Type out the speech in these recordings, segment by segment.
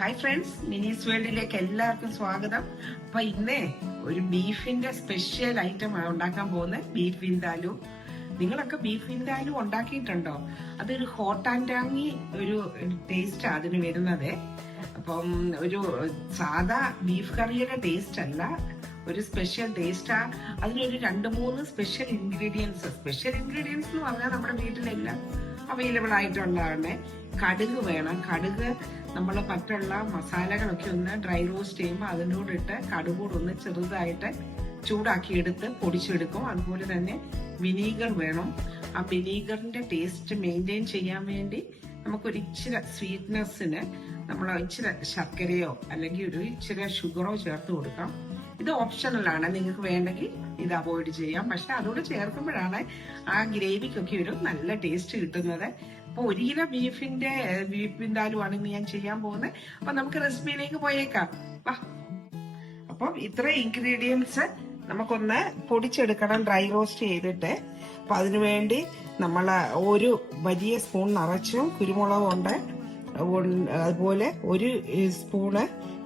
Hi friends, മിനീസ് വേൾഡിലേക്ക് എല്ലാവർക്കും സ്വാഗതം. അപ്പൊ ഇന്നേ ഒരു ബീഫിന്റെ സ്പെഷ്യൽ ഐറ്റം ഉണ്ടാക്കാൻ പോകുന്നത് ബീഫ് വിന്താലു. നിങ്ങളൊക്കെ ബീഫ് വിന്താലു ഉണ്ടാക്കിയിട്ടുണ്ടോ? അതൊരു ഹോട്ട് ആൻഡ് ടാങ്ങി ഒരു ടേസ്റ്റ് അതിന് വരുന്നത്. അപ്പം ഒരു സാധാ ബീഫ് കറിയുടെ ടേസ്റ്റ് അല്ല, ഒരു സ്പെഷ്യൽ ടേസ്റ്റാ. അതിനൊരു 2-3 സ്പെഷ്യൽ ഇൻഗ്രീഡിയൻസ് എന്ന് പറഞ്ഞാൽ നമ്മുടെ വീട്ടിലെല്ലാം അവൈലബിൾ ആയിട്ടുള്ളതാണ്. കടുക് വേണം. കടുക് നമ്മൾ മറ്റുള്ള മസാലകളൊക്കെ ഒന്ന് ഡ്രൈ റോസ്റ്റ് ചെയ്യുമ്പോൾ അതിനോട് ഇട്ട് കടുകൂടെ ഒന്ന് ചെറുതായിട്ട് ചൂടാക്കി എടുത്ത് പൊടിച്ചെടുക്കും. അതുപോലെ തന്നെ വിനീഗർ വേണം. ആ വിനീഗറിന്റെ ടേസ്റ്റ് മെയിൻറ്റെയിൻ ചെയ്യാൻ വേണ്ടി നമുക്കൊരു ഇച്ചിരി സ്വീറ്റ്നെസ്സിന് നമ്മൾ ഇച്ചിരി ശർക്കരയോ അല്ലെങ്കിൽ ഒരു ഇച്ചിരി ഷുഗറോ ചേർത്ത് കൊടുക്കാം. ഇത് ഓപ്ഷണലാണ്, നിങ്ങൾക്ക് വേണമെങ്കിൽ ഇത് അവോയ്ഡ് ചെയ്യാം. പക്ഷെ അതോട് ചേർക്കുമ്പോഴാണ് ആ ഗ്രേവിക്കൊക്കെ ഒരു നല്ല ടേസ്റ്റ് കിട്ടുന്നത്. അപ്പൊ 1 കിലോ ബീഫ് വിന്താലുമാണ് ഇന്ന് ഞാൻ ചെയ്യാൻ പോകുന്നത്. അപ്പൊ നമുക്ക് റെസിപ്പിയിലേക്ക് പോയേക്കാം. അപ്പം ഇത്ര ഇൻഗ്രീഡിയൻസ് നമുക്കൊന്ന് പൊടിച്ചെടുക്കണം, ഡ്രൈ റോസ്റ്റ് ചെയ്തിട്ട്. അപ്പൊ അതിനുവേണ്ടി നമ്മൾ ഒരു വലിയ സ്പൂൺ നിറച്ചും കുരുമുളക് ഉണ്ട്, അതുപോലെ 1 സ്പൂണ്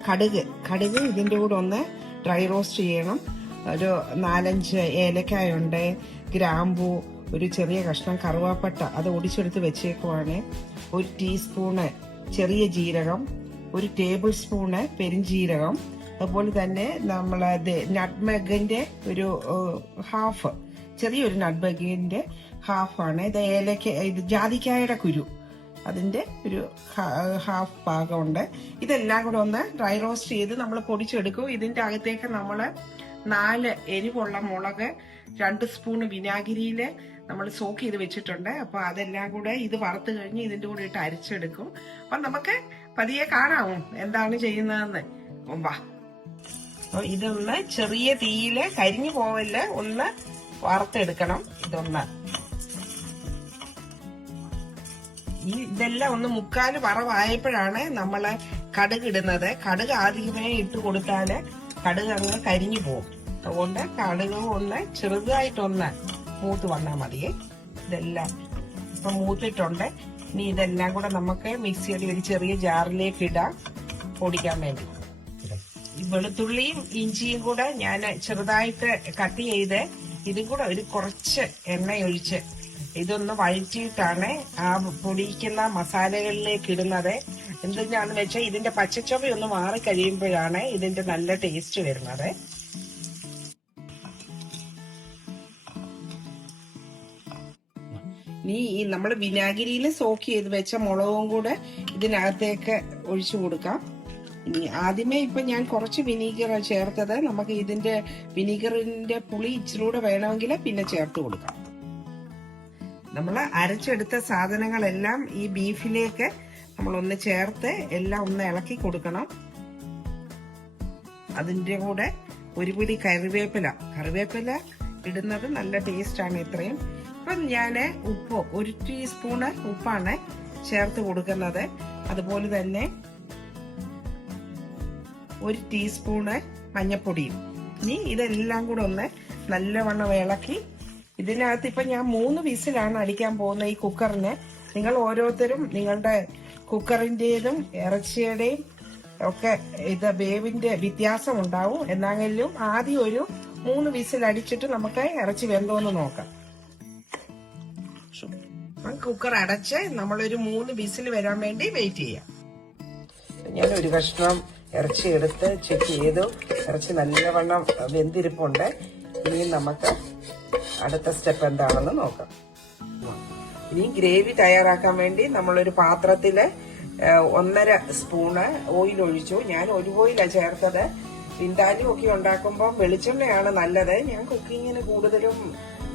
കടുക് ഇതിന്റെ കൂടെ ഒന്ന് ഡ്രൈ റോസ്റ്റ് ചെയ്യണം. ഒരു 4-5 ഏലക്കായുണ്ട്, ഗ്രാമ്പൂ, ഒരു ചെറിയ കഷ്ണം കറുവാപ്പട്ട അത് ഒടിച്ചെടുത്ത് വെച്ചേക്കുവാണ്, 1 ടീസ്പൂണ് ചെറിയ ജീരകം, 1 ടേബിൾ സ്പൂണ് പെരിഞ്ജീരകം, അതുപോലെ തന്നെ നമ്മളത് നട്ട്മെഗിന്റെ ഒരു ഹാഫ്, ചെറിയൊരു നട്ട്മെഗിന്റെ ഹാഫാണ്. ഇത് ജാതിക്കായുടെ കുരു, അതിന്റെ ഒരു ഹാഫ് ഭാഗമുണ്ട്. ഇതെല്ലാം കൂടെ ഒന്ന് ഡ്രൈ റോസ്റ്റ് ചെയ്ത് നമ്മൾ പൊടിച്ചെടുക്കും. ഇതിന്റെ അകത്തേക്ക് നമ്മൾ 4 എരിവുള്ള മുളക്, 2 സ്പൂണ് വിനാഗിരിയില് നമ്മൾ സോക്ക് ചെയ്ത് വെച്ചിട്ടുണ്ട്. അപ്പൊ അതെല്ലാം കൂടെ ഇത് വറുത്ത് കഴിഞ്ഞ് ഇതിന്റെ കൂടെ ഇട്ട് അരിച്ചെടുക്കും. അപ്പൊ നമുക്ക് പതിയെ കാണാമോ എന്താണ് ചെയ്യുന്നതെന്ന്. വാ, ഇതൊന്ന് ചെറിയ തീയില് കരിഞ്ഞു പോവല്ല, ഒന്ന് വറുത്തെടുക്കണം. ഇതെല്ലാം ഒന്ന് 1/4 വറവായപ്പോഴാണ് നമ്മള് കടുക് ഇടുന്നത്. കടുക് ആദ്യമേ ഇട്ട് കൊടുത്താല് കടുക് അങ്ങ് കരിഞ്ഞു പോകും. അതുകൊണ്ട് കടുക് ഒന്ന് ചെറുതായിട്ടൊന്ന് മൂത്ത് വന്നാൽ മതിയേ. ഇതെല്ലാം ഇപ്പൊ മൂത്തിട്ടുണ്ട്. ഇനി ഇതെല്ലാം കൂടെ നമുക്ക് മിക്സിയുടെ ഒരു ചെറിയ ജാറിലേക്ക് ഇടാം പൊടിക്കാൻ വേണ്ടി. ഈ വെളുത്തുള്ളിയും ഇഞ്ചിയും കൂടെ ഞാൻ ചെറുതായിട്ട് കട്ട് ചെയ്ത് ഇതും കൂടെ ഒരു കുറച്ച് എണ്ണയൊഴിച്ച് ഇതൊന്ന് വഴറ്റിയിട്ടാണ് ആ പൊടിക്കുന്ന മസാലകളിലേക്ക് ഇടുന്നത്. എന്തിനാന്ന് വെച്ചാൽ ഇതിന്റെ പച്ചച്ചൊവയൊന്ന് മാറി കഴിയുമ്പോഴാണ് ഇതിന്റെ നല്ല ടേസ്റ്റ് വരുന്നത്. ഇനി ഈ നമ്മൾ വിനാഗിരിയിൽ സോക്ക് ചെയ്ത് വെച്ച മുളകും കൂടെ ഇതിനകത്തേക്ക് ഒഴിച്ചു കൊടുക്കാം. ഇനി ആദ്യമേ ഇപ്പൊ ഞാൻ കുറച്ച് വിനീഗർ ചേർത്തത്. നമുക്ക് ഇതിന്റെ വിനീഗറിന്റെ പുളി ഇച്ചിലൂടെ വേണമെങ്കിൽ പിന്നെ ചേർത്ത് കൊടുക്കാം. നമ്മൾ അരച്ചെടുത്ത സാധനങ്ങളെല്ലാം ഈ ബീഫിലേക്ക് നമ്മളൊന്ന് ചേർത്ത് എല്ലാം ഒന്ന് ഇളക്കി കൊടുക്കണം. അതിന്റെ കൂടെ 1 പിടി കറിവേപ്പില ഇടുന്നത് നല്ല ടേസ്റ്റ് ആണ്. ഇത്രയും ഇപ്പം ഞാൻ ഉപ്പ് 1 ടീസ്പൂണ് ഉപ്പാണ് ചേർത്ത് കൊടുക്കുന്നത്. അതുപോലെ തന്നെ 1 ടീസ്പൂണ് മഞ്ഞപ്പൊടിയും. ഇനി ഇതെല്ലാം കൂടെ ഒന്ന് നല്ലവണ്ണം ഇളക്കി ഇതിനകത്ത് ഇപ്പൊ ഞാൻ 3 വിസിലാണ് അടിക്കാൻ പോകുന്നത് ഈ കുക്കറിന്. നിങ്ങൾ ഓരോരുത്തരും നിങ്ങളുടെ കുക്കറിന്റേതും ഇറച്ചിയുടെയും ഒക്കെ ഇത് വേവിന്റെ വ്യത്യാസം ഉണ്ടാവും. എന്നാണെങ്കിലും ആദ്യം ഒരു 3 വിസിൽ അടിച്ചിട്ട് നമുക്ക് ഇറച്ചി വെന്തോന്ന് നോക്കാം. കുക്കർ അടച്ച് നമ്മളൊരു 3 വിസിൽ വരാൻ വേണ്ടി വെയിറ്റ് ചെയ്യാം. ഞാൻ ഒരു കഷ്ണം ഇറച്ചി എടുത്ത് ചെക്ക് ചെയ്തു. ഇറച്ചി നല്ലവണ്ണം വെന്തിരിപ്പുണ്ട്. ഇനി നമുക്ക് അടുത്ത സ്റ്റെപ്പ് എന്താണെന്ന് നോക്കാം. ഇനി ഗ്രേവി തയ്യാറാക്കാൻ വേണ്ടി നമ്മളൊരു പാത്രത്തില് 1.5 സ്പൂണ് ഓയിൽ ഒഴിച്ചു. ഞാൻ ഒലിവ് ഓയിലാണ് ചേർത്തത്. വിന്താലു ഒക്കെ ഉണ്ടാക്കുമ്പോൾ വെളിച്ചെണ്ണയാണ് നല്ലത്. ഞാൻ കുക്കിങ്ങിന് കൂടുതലും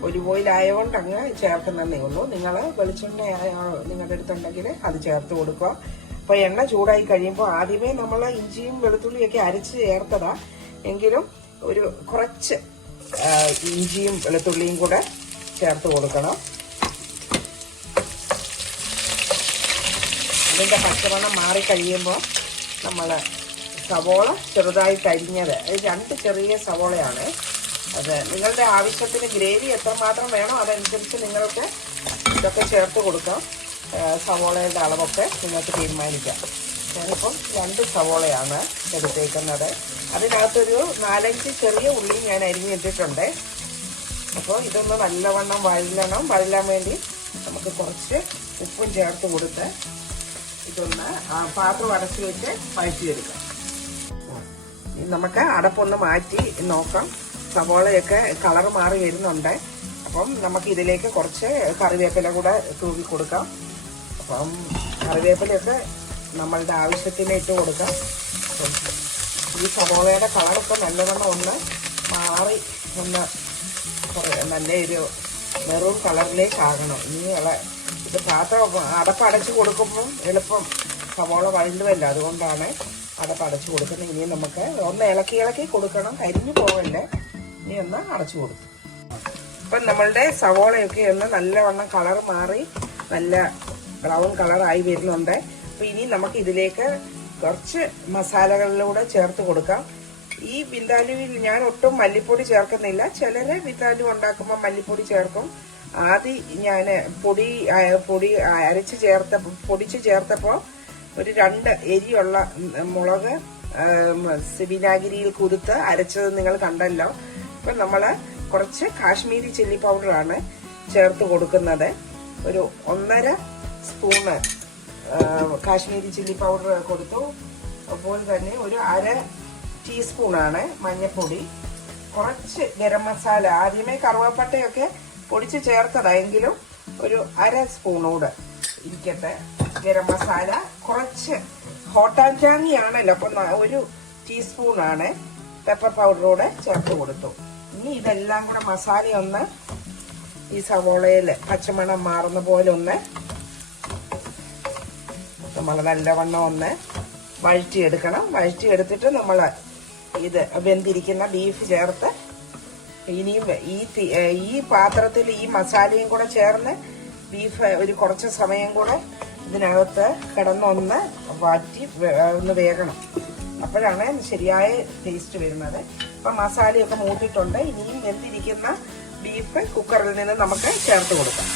ഒലിവ് ഓയിൽ ആയതുകൊണ്ട് അങ്ങ് ചേർക്കുന്നതേ ഉള്ളൂ. നിങ്ങൾ വെളിച്ചെണ്ണ നിങ്ങളുടെ അടുത്തുണ്ടെങ്കിൽ അത് ചേർത്ത് കൊടുക്കുക. അപ്പൊ എണ്ണ ചൂടായി കഴിയുമ്പോൾ ആദ്യമേ നമ്മൾ ഇഞ്ചിയും വെളുത്തുള്ളിയൊക്കെ അരച്ച് ചേർത്തതാ. എങ്കിലും ഒരു കുറച്ച് ഇഞ്ചിയും വെളുത്തുള്ളിയും കൂടെ ചേർത്ത് കൊടുക്കണം. ഇതിന്റെ പച്ചമണം മാറിക്കഴിയുമ്പോൾ നമ്മൾ സവോള ചെറുതായിട്ട് അരിഞ്ഞത്, 2 ചെറിയ സവോളയാണ്. അത് നിങ്ങളുടെ ആവശ്യത്തിന് ഗ്രേവി എത്രമാത്രം വേണോ അതനുസരിച്ച് നിങ്ങൾക്ക് ഇതൊക്കെ ചേർത്ത് കൊടുക്കാം. സവോളയുടെ അളവൊക്കെ നിങ്ങൾക്ക് തീരുമാനിക്കാം. ഞാനിപ്പം 2 സവോളയാണ് എടുത്തേക്കുന്നത്. അതിനകത്തൊരു 4-5 ചെറിയ ഉള്ളി ഞാൻ അരിഞ്ഞിട്ടിട്ടുണ്ട്. അപ്പോൾ ഇതൊന്ന് നല്ലവണ്ണം വഴലാൻ വേണ്ടി നമുക്ക് കുറച്ച് ഉപ്പും ചേർത്ത് കൊടുത്ത് ഇതൊന്ന് പാത്രം അടച്ചു വെച്ച് വഴറ്റിയെടുക്കാം. നമുക്ക് അടപ്പൊന്ന് മാറ്റി നോക്കാം. സവോളയൊക്കെ കളർ മാറി വരുന്നുണ്ട്. അപ്പം നമുക്ക് ഇതിലേക്ക് കുറച്ച് കറിവേപ്പില കൂടെ തൂവി കൊടുക്കാം. അപ്പം കറിവേപ്പിലയൊക്കെ നമ്മളുടെ ആവശ്യത്തിന് ഇട്ട് കൊടുക്കാം. ഈ സവോളയുടെ കളറൊക്കെ നല്ലവണ്ണം ഒന്ന് മാറി ഒന്ന് നല്ലൊരു മെറൂൺ കളറിലേക്ക് ആകണം. ഇനി ഇത് പാത്രം അടപ്പടച്ച് കൊടുക്കുമ്പം എളുപ്പം സവോള വഴണ്ടുമല്ല, അതുകൊണ്ടാണ് അടപ്പടച്ച് കൊടുക്കുന്നത്. ഇനി നമുക്ക് ഒന്ന് ഇളക്കി കൊടുക്കണം, കരിഞ്ഞു പോകല്ലേ. ഇനി ഒന്ന് അടച്ചു കൊടുക്കും. ഇപ്പം നമ്മളുടെ സവോളയൊക്കെ ഒന്ന് നല്ലവണ്ണം കളർ മാറി നല്ല ബ്രൗൺ കളറായി വരുന്നുണ്ട്. അപ്പം ഇനി നമുക്ക് ഇതിലേക്ക് കുറച്ച് മസാലകളിലൂടെ ചേർത്ത് കൊടുക്കാം. ഈ വിന്താലുവിൽ ഞാൻ ഒട്ടും മല്ലിപ്പൊടി ചേർക്കുന്നില്ല. ചിലര് വിന്താലു ഉണ്ടാക്കുമ്പോൾ മല്ലിപ്പൊടി ചേർക്കും. ആദ്യം ഞാൻ പൊടി പൊടിച്ച് ചേർത്തപ്പോൾ ഒരു 2 എരിയുള്ള മുളക് വിനാഗിരിയിൽ കുതിർത്ത് അരച്ചത് നിങ്ങൾ കണ്ടല്ലോ. ഇപ്പം നമ്മൾ കുറച്ച് കാശ്മീരി ചില്ലി പൗഡറാണ് ചേർത്ത് കൊടുക്കുന്നത്. ഒരു 1.5 സ്പൂണ് കാശ്മീരി ചില്ലി പൗഡർ കൊടുത്തു. അതുപോലെ തന്നെ ഒരു 1/2 ടീസ്പൂണാണ് മഞ്ഞൾപ്പൊടി. കുറച്ച് ഗരം മസാല, ആദ്യമേ കറുവപ്പട്ടയൊക്കെ പൊടിച്ച് ചേർത്തതായെങ്കിലും ഒരു 1/2 സ്പൂണൂടെ ഇരിക്കട്ടെ. ഗരം മസാല കുറച്ച് ഹോട്ട് ആൻഡ് ടാങ്ങി ആണല്ലോ, അപ്പം 1 ടീസ്പൂണാണ് പെപ്പർ പൗഡറൂടെ ചേർത്ത് കൊടുത്തു. ഇനി ഇതെല്ലാം കൂടെ മസാലയൊന്ന് ഈ സവോളയിൽ പച്ചമണം മാറുന്ന പോലെ ഒന്ന് നമ്മൾ നല്ലവണ്ണം ഒന്ന് വഴറ്റിയെടുക്കണം. വഴറ്റിയെടുത്തിട്ട് നമ്മൾ ഇത് വെന്തിരിക്കുന്ന ബീഫ് ചേർത്ത് ഇനിയും ഈ പാത്രത്തിൽ ഈ മസാലയും കൂടെ ചേർന്ന് ബീഫ് ഒരു കുറച്ച് സമയം കൂടെ ഇതിനകത്ത് കിടന്നൊന്ന് വാറ്റി ഒന്ന് വേകണം. അപ്പോഴാണ് ശരിയായ ടേസ്റ്റ് വരുന്നത്. അപ്പം മസാലയൊക്കെ മൂട്ടിട്ടുണ്ട്. ഇനിയും വെന്തിരിക്കുന്ന ബീഫ് കുക്കറിൽ നിന്ന് നമുക്ക് ചേർത്ത് കൊടുക്കാം.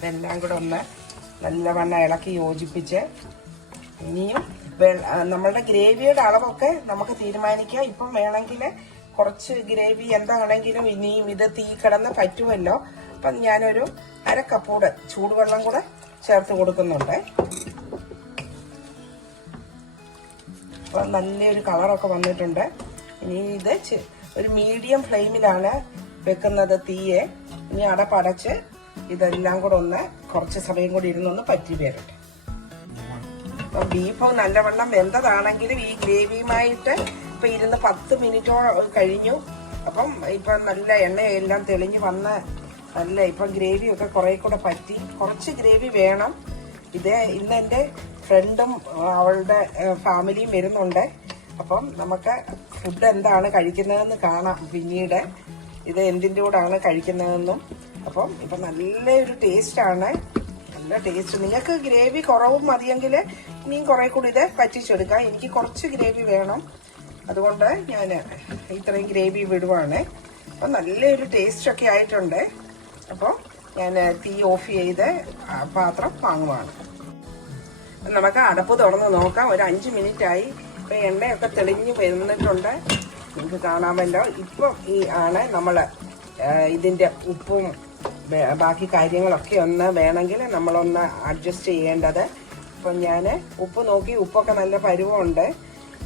ഇതെല്ലാം കൂടെ ഒന്ന് നല്ലവണ്ണം ഇളക്കി യോജിപ്പിച്ച് ഇനിയും നമ്മളുടെ ഗ്രേവിയുടെ അളവൊക്കെ നമുക്ക് തീരുമാനിക്കാം. ഇപ്പം വേണമെങ്കിൽ കുറച്ച് ഗ്രേവി എന്താണെങ്കിലും ഇനിയും ഇത് തീ കിടന്ന് പറ്റുമല്ലോ. അപ്പം ഞാനൊരു 1/2 കപ്പൂടെ ചൂടുവെള്ളം കൂടെ ചേർത്ത് കൊടുക്കുന്നുണ്ട്. അപ്പം നല്ലൊരു കളറൊക്കെ വന്നിട്ടുണ്ട്. ഇനി ഇത് ഒരു മീഡിയം ഫ്ലെയിമിലാണ് വെക്കുന്നത് തീയെ. ഇനി അടപ്പടച്ച് ഇതെല്ലാം കൂടെ ഒന്ന് കുറച്ച് സമയം കൂടി ഇരുന്നൊന്ന് പറ്റി വരട്ടെ. അപ്പം ബീഫ് നല്ലവണ്ണം വെന്തതാണെങ്കിലും ഈ ഗ്രേവിയുമായിട്ട് ഇപ്പം ഇരുന്ന് 10 മിനിറ്റോളം കഴിഞ്ഞു. അപ്പം ഇപ്പം നല്ല എണ്ണയെല്ലാം തെളിഞ്ഞ് വന്ന് നല്ല ഇപ്പം ഗ്രേവിയൊക്കെ കുറേ കൂടെ പറ്റി. കുറച്ച് ഗ്രേവി വേണം. ഇന്ന് എൻ്റെ ഫ്രണ്ടും അവളുടെ ഫാമിലിയും വരുന്നുണ്ട്. അപ്പം നമുക്ക് ഫുഡ് എന്താണ് കഴിക്കുന്നതെന്ന് കാണാം പിന്നീട്, ഇത് എന്തിൻ്റെ കൂടെയാണ് കഴിക്കുന്നതെന്നും. അപ്പം ഇപ്പം നല്ലൊരു ടേസ്റ്റാണ്, നല്ല ടേസ്റ്റ്. നിങ്ങൾക്ക് ഗ്രേവി കുറവും മതിയെങ്കിൽ ഇനിയും കുറേ കൂടി ഇത് പറ്റിച്ചെടുക്കാം. എനിക്ക് കുറച്ച് ഗ്രേവി വേണം, അതുകൊണ്ട് ഞാൻ ഇത്രയും ഗ്രേവി വിടുവാണ്. അപ്പം നല്ലൊരു ടേസ്റ്റൊക്കെ ആയിട്ടുണ്ട്. അപ്പോൾ ഞാൻ തീ ഓഫ് ചെയ്ത് പാത്രം വാങ്ങുവാണ്. നമുക്ക് അടപ്പ് തുറന്ന് നോക്കാം. ഒരു 5 മിനിറ്റായി. ഇപ്പം എണ്ണയൊക്കെ തെളിഞ്ഞ് വന്നിട്ടുണ്ട്, നിങ്ങൾക്ക് കാണാമല്ലോ. ഇപ്പം ആണ് നമ്മൾ ഇതിൻ്റെ ഉപ്പും ബാക്കി കാര്യങ്ങളൊക്കെ ഒന്ന് വേണമെങ്കിൽ നമ്മളൊന്ന് അഡ്ജസ്റ്റ് ചെയ്യേണ്ടത്. അപ്പം ഞാൻ ഉപ്പ് നോക്കി, ഉപ്പൊക്കെ നല്ല പരുവമുണ്ട്.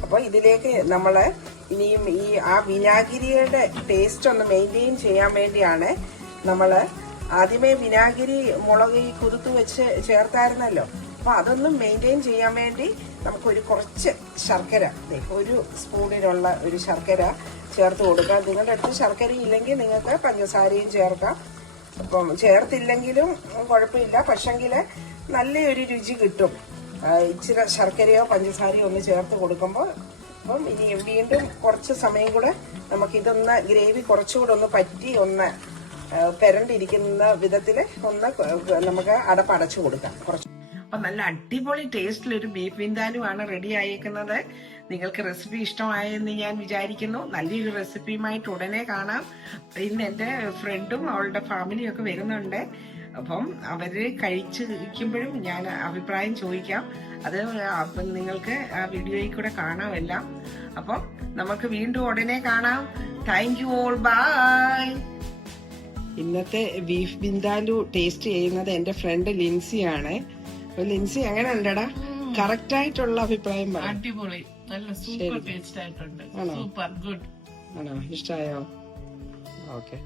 അപ്പോൾ ഇതിലേക്ക് നമ്മൾ ഇനിയും ആ വിനാഗിരിയുടെ ടേസ്റ്റ് ഒന്ന് മെയിൻറ്റെയിൻ ചെയ്യാൻ വേണ്ടിയാണ് നമ്മൾ ആദ്യമേ വിനാഗിരി മുളക് കുതിർത്ത് വെച്ച് ചേർത്തായിരുന്നല്ലോ. അപ്പോൾ അതൊന്നും മെയിൻറ്റെയിൻ ചെയ്യാൻ വേണ്ടി നമുക്കൊരു കുറച്ച് ശർക്കര, 1 സ്പൂണിനുള്ള ഒരു ശർക്കര ചേർത്ത് കൊടുക്കാം. നിങ്ങളുടെ അടുത്ത് ശർക്കര ഇല്ലെങ്കിൽ നിങ്ങൾക്ക് പഞ്ചസാരയും ചേർക്കാം. അപ്പം ചേർത്തില്ലെങ്കിലും കുഴപ്പമില്ല, പക്ഷെങ്കിൽ നല്ലൊരു രുചി കിട്ടും ഇച്ചിരി ശർക്കരയോ പഞ്ചസാരയോ ഒന്ന് ചേർത്ത് കൊടുക്കുമ്പോൾ. അപ്പം ഇനി വീണ്ടും കുറച്ച് സമയം കൂടെ നമുക്കിതൊന്ന് ഗ്രേവി കുറച്ചുകൂടെ ഒന്ന് പറ്റി ഒന്ന് പെരണ്ടിരിക്കുന്ന വിധത്തിൽ ഒന്ന് നമുക്ക് അടപ്പടച്ചു കൊടുക്കാം കുറച്ച്. അപ്പം നല്ല അടിപൊളി ടേസ്റ്റിലൊരു ബീഫ് വിന്താലുമാണ് റെഡി ആയിരിക്കുന്നത്. നിങ്ങൾക്ക് റെസിപ്പി ഇഷ്ടമായെന്ന് ഞാൻ വിചാരിക്കുന്നു. നല്ലൊരു റെസിപ്പിയുമായിട്ട് ഉടനെ കാണാം. ഇന്ന് എൻ്റെ ഫ്രണ്ടും അവളുടെ ഫാമിലിയും ഒക്കെ വരുന്നുണ്ട്. അപ്പം അവര് കഴിച്ചിരിക്കുമ്പോഴും ഞാൻ അഭിപ്രായം ചോദിക്കാം. അത് അപ്പം നിങ്ങൾക്ക് ആ വീഡിയോയിൽ കൂടെ കാണാമെല്ലാം. അപ്പം നമുക്ക് വീണ്ടും ഉടനെ കാണാം. Thank you all, bye. ഇന്നത്തെ ബീഫ് ബിന്ദാലു ടേസ്റ്റ് ചെയ്യുന്നത് എന്റെ ഫ്രണ്ട് ലിൻസിയാണ്. അപ്പൊ ലിൻസി എങ്ങനെ ഉണ്ടടാ? കറക്റ്റ് ആയിട്ടുള്ള അഭിപ്രായം പറ. അടിപൊളി, നല്ല സൂപ്പർ ടേസ്റ്റ് ആയിട്ടുണ്ട്. Super good. ആണോ? ഇഷ്ടായോ? ഓക്കെ.